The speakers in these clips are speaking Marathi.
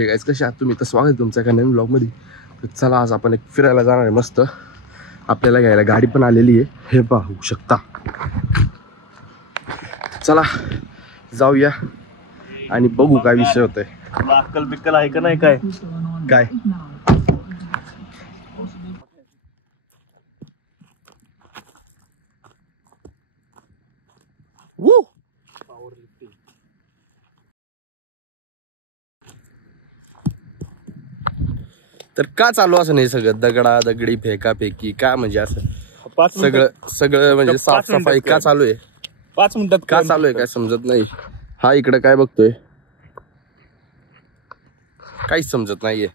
हे गाईज कसे आहात तुम्ही? तर स्वागत आहे तुमचं एका नवीन ब्लॉगमध्ये. तर चला आज आपण एक फिरायला जाणार आहे. मस्त आपल्याला घ्यायला गाडी पण आलेली आहे, हे पाहू शकता. चला जाऊया आणि बघू काय विषय होतोय. अक्कल बिक्कल आहे का नाही? काय काय तर का चालू असं नाही सगळं दगडा दगडी फेका फेकी का म्हणजे असं सगळं म्हणजे साफसफाई का चालू आहे? 5 मिनिटात का चालू आहे काय समजत नाही. हा इकडे काय बघतोय काहीच समजत नाहीये.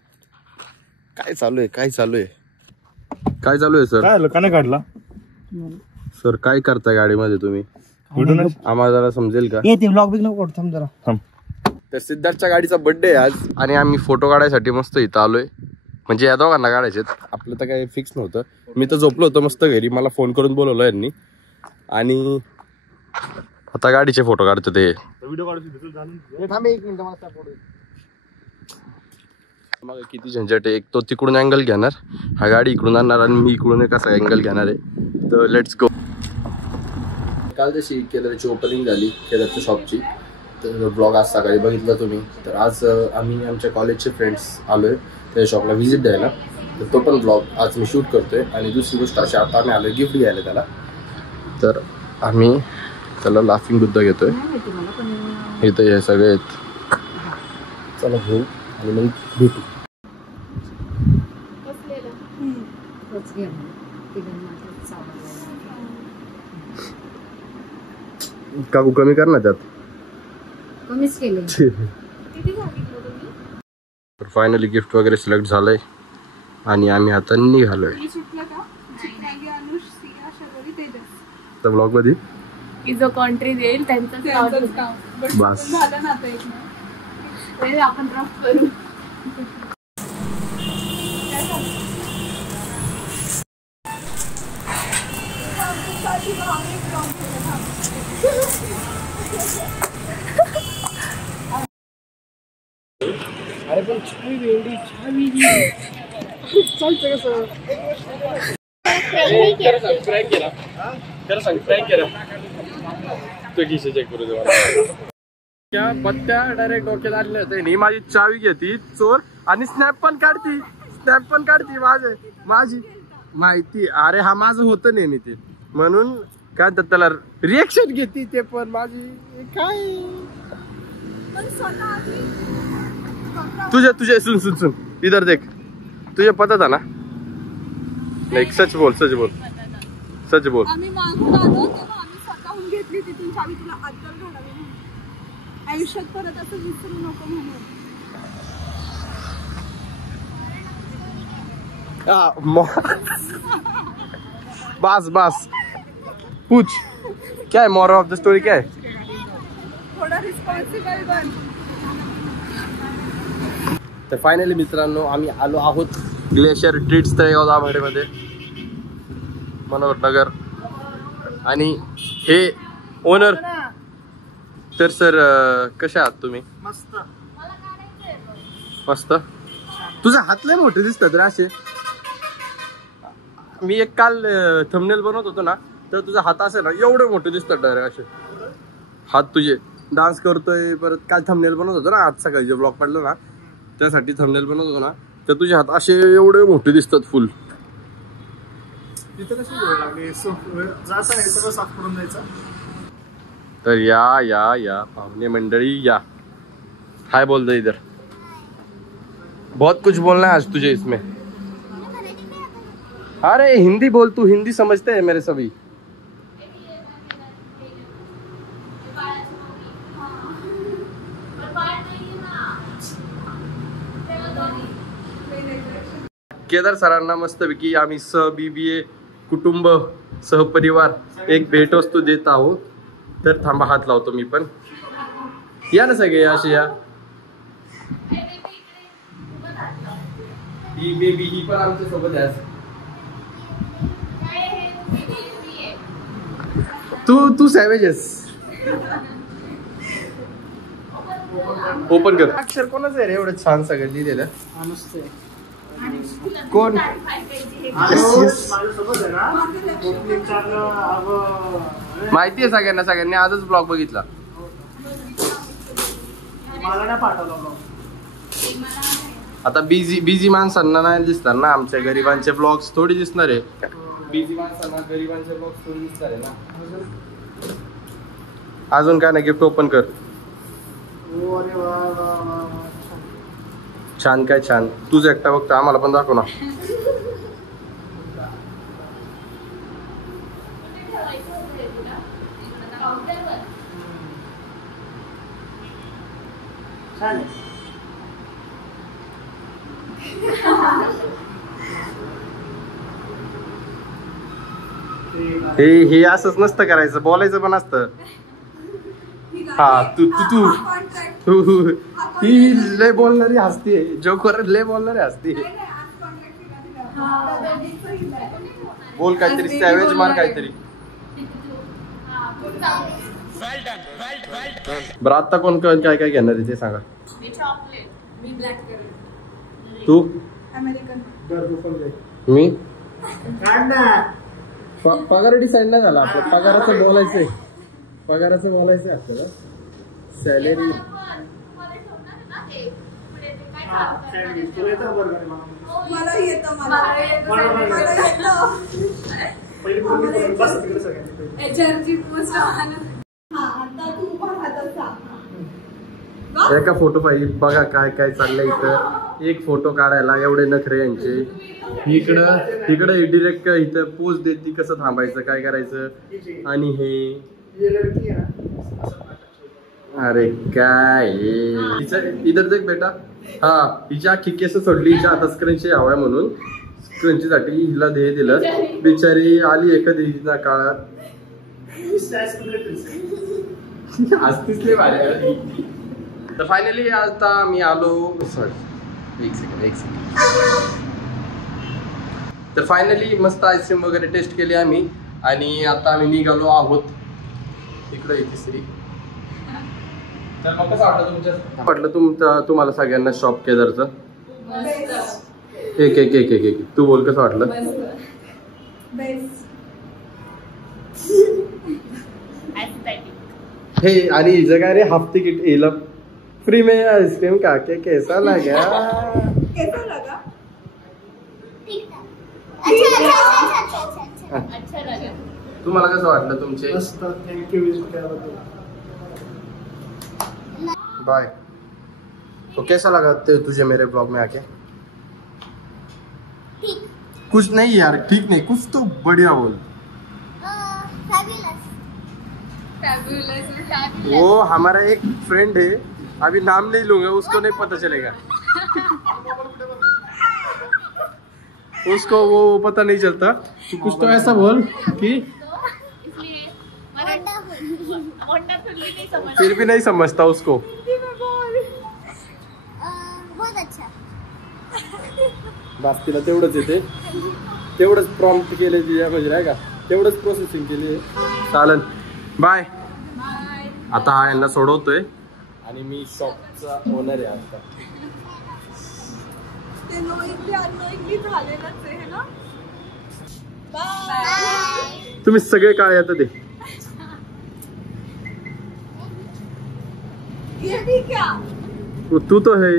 काय चालू आहे काय चालू आहे काय चालू आहे सर? काय का नाही काढला सर? काय करताय गाडीमध्ये तुम्ही? आम्हाला जरा समजेल का? तर सिद्धार्थच्या गाडीचा बर्थडे आहे आज आणि आम्ही फोटो काढायसाठी मस्त इथं आलोय. म्हणजे या दोघांना काढायचे, आपलं तर काही फिक्स नव्हतं. मी तर झोपलो होतो मस्त घरी, मला फोन करून बोलवलं यांनी आणि आता गाडीचे फोटो काढतो. ते मग किती झंझट आहे. एक तो तिकडून अँगल घेणार, हा गाडी इकडून आणणार आणि मी इकडून कसा अँगल घेणार आहे. तर लेट्स गो. काल जशी केदारची ओपनिंग झाली, केदारच्या शॉपची, तर ब्लॉग आज सकाळी बघितला तुम्ही. तर आज आम्ही आमच्या कॉलेजचे फ्रेंड्स आलोय त्या शॉपला व्हिजिट द्यायला. तर तो पण ब्लॉग आज मी शूट करतोय. आणि दुसरी गोष्ट अशी, आता आम्ही आलोय गिफ्ट घ्यायला त्याला. तर आम्ही त्याला लाफिंग बुद्धा घेतोय. इथं हे सगळे आहेत. चला घेऊ आणि मग भेटू. काकू कमी कर ना त्यात. कमीच केलं. तर फायनली गिफ्ट वगैरे सिलेक्ट झालंय आणि आम्ही आता निघालोय. तर ब्लॉग मध्ये जो कंट्री देईल त्यांचं बस झालं ना. आता एक आपण ड्रॉप करू. अरे पण छावी वेडी छावी चालतं कसं? फ्रँक केला खरं सांग, फ्रँक केला तो खिशे चेक करू दे. त्या पत्त्या डायरेक्ट डोक्यात आलेल्या होत्या. ही माझी चावी घेती चोर आणि स्नॅप पण काढती माझी माहिती. अरे हा माझं होतं नेहमी ते, म्हणून काय म्हणतात त्याला, रिएक्शन घेती ते पण माझी. काय तुझे सुन इधर देख. तुझे पता था ना? लाईक सच बोल आम्ही मागून आलो तेव्हा आम्ही स्वतःहून घेतली तिथून चावी. तुला अद्दल घडावी म्हणून, आयुष्यात परत असं विसरू नको म्हणून. बस पूछ क्या है मोरल ऑफ द स्टोरी? क्या है? थोडा रिस्पॉन्सिबल बन. तर फायनली मित्रांनो आम्ही आलो आहोत ग्लेशियर रिट्रीट्स तळेगाव दाभाडेमध्ये, मनोहर नगर. आणि हे ओनर. तर सर कसे आहात तुम्ही? मस्त. तुझे हात लय मोठे दिसतात रे असे. मी एक काल थंबनेल बनवत होतो ना, तर तुझा हात असे ना एवढे मोठे दिसतात डायरेक्ट असे हात तुझे. डान्स करतोय. परत काल थंबनेल बनवत होतो ना, आज सकाळी जे ब्लॉग पडलं ना त्यासाठी थंबनेल बनवत होतो ना, तर तुझे हात असे एवढे मोठे दिसतात फुल. तर या पाहुणे मंडळी या. हाय बोल दो इधर. बहुत कुछ बोलना है आज तुझे इसमें. अरे हिंदी बोल, तू हिंदी समझते हैं मेरे सभी. केदार सरांना मस्तपैकी आम्ही BBA कुटुंब सहपरिवार एक भेटवस्तू देत आहोत. तर थांबा हात लावतो मी पण. या ना सगळे असे या. ही बेबी ही पण आमच्या सोबत आहे. तू सॅवेज आहेस. ओपन कर. अक्षर कोणाचं आहे रे एवढं छान सगळं लिहिलेलं? कोण? माहिती आहे सगळ्यांना, सगळ्यांनी आजच ब्लॉग बघितला. आता बिझी माणसांना नाही दिसणार ना, आमच्या गरिबांचे ब्लॉग्स थोडी दिसणार आहे. बिझी माणसांना गरिबांचे ब्लॉग्स थोडी दिसणार आहे ना. अजून काय नाही, गिफ्ट ओपन कर. छान काय छान, तुझं एकटा बघतो, आम्हाला पण दाखव ना. हे असंच नसतं करायचं, बोलायचं पण असतं. हा तू तू तू ही लय बोलणारी हसते, जोकर लय बोलणारी हसते. बोल काहीतरी, सॅवेज मार काहीतरी. बरं आता कोण काय काय घेणार आहे ते सांगा. तू? मी पगार डिसाईड नाही झाला आपलं. पगाराचं बोलायचंय, पगाराचं बोलायचंय आपल्याला. सॅलरी एका फोटो पाहिजे. बघा काय काय चाललंय इथं. एक फोटो काढायला एवढे नखरे यांचे. इकडं डिरेक्ट इथं पोच देते, कसं थांबायचं, काय करायचं. आणि हे अरे काय इधर देख बेटा. हा हिची अख्खी केस सोडली, हिच्या आता स्क्रंची हवाय म्हणून स्क्रंचीसाठी हिला दिलं. बिचारी आली एका दिवशीच्या काळात. असतीच लय भारी. तर फायनली आता मी आलो. सॉरी एक सेकंड. तर फायनली मस्त आईस्क्रीम वगैरे टेस्ट केली आम्ही आणि आता आम्ही निघालो आहोत इकडे तिसरी. तर मग कसं वाटलं तुम्हाला सगळ्यांना शॉप केदारचं? एक एक एक एक एक तू बोल, कसं वाटलं? हे आणि जगा रे हाफ तिकीट येईल फ्री में आइसक्रीम खा के कैसा लगा? अच्छा लगा. तुम्हाला कसं वाटलं तुमचे? बाय. तो कैसा लगा तुझे मेरे ब्लॉग में आके? कुछ नहीं यार, ठीक नहीं, कुछ तो बढ़िया बोल. वो हमारा एक फ्रेंड है, अभी नाम नहीं लूंगा, उसको नहीं पता चलेगा. उसको वो पता नहीं चलता. तो कुछ तो ऐसा बोल कि फिर भी नहीं समझता उसको. बहुत अच्छा. बस तिला तेवढंच येते, तेवढंच प्रॉम्प्ट केले तिच्या म्हणजे नाही का, तेवढंच प्रोसेसिंग केली. चालेल, बाय. आता हा यांना सोडवतोय आणि मी शॉपचा ओनर आहे आता. तुम्ही सगळे काय येतं ते तू तो है.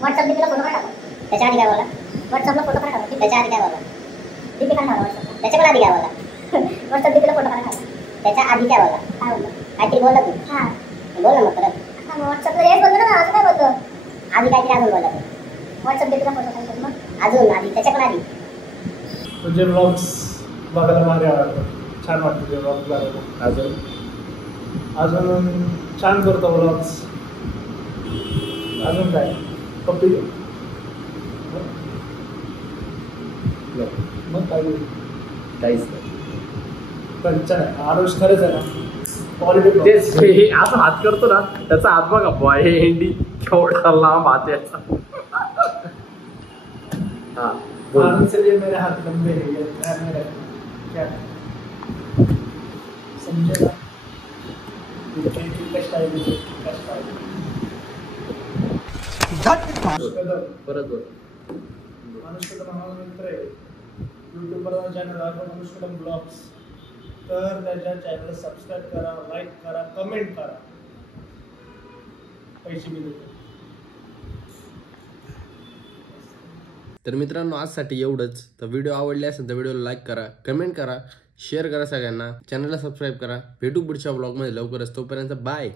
व्हॉट्सअप डीपीला फोटो काढा, त्याच्या आधी काय बोला. व्हॉट्सअपला फोटो काढा, त्याच्या आधी काय बोला. डीपी काढा व्हॉट्सअपला, त्याच्या पण आधी काय बोला. व्हॉट्सअप डीपीला फोटो काढा, त्याच्या आधी काय बोला. काय बोलला? काहीतरी बोलला तू. हां बोल ना मग परत. व्हॉट्सअपला हेच बोलतो ना, असं काय बोलतो. आधी काहीतरी अजून बोलला तू. व्हॉट्सअप डीपीला फोटो काढतो मग अजून आधी, त्याच्या पण आधी. तुझे ब्लॉग्स बघायला भारी आवडतात, छान वाटतं तुझे ब्लॉग्स बघायला. अजून छान करतो ब्लॉग्स. अजून काय कपी मग काय काहीच नाही. कंचा आहे आरुष, खरंच आहे ना. तेच हे असं हात करतो ना, त्याचा हात बघा बॉय, हे हेंडी केवढा लांब हात याचा. हा आनंद से लिए मेरे हाथ लंबे हैं, ये ध्यान में रखना। क्या समझे ना? ये का स्टाइल है, का स्टाइल। परत बोल. माणूस कदम हा मित्र आहे, यूट्यूबवर चॅनल आहे माणूस कदम ब्लॉग्स. तर त्याच्या चॅनलला सबस्क्राईब करा, लाईक करा, कमेंट करा. पैसे मिळतील. तर मित्रांनो आजसाठी एवढंच. तर व्हिडिओ आवडले असेल तर व्हिडिओला लाईक करा, कमेंट करा, शेअर करा सगळ्यांना, चॅनलला सबस्क्राईब करा. भेटू पुढच्या ब्लॉगमध्ये लवकरच. तोपर्यंत बाय.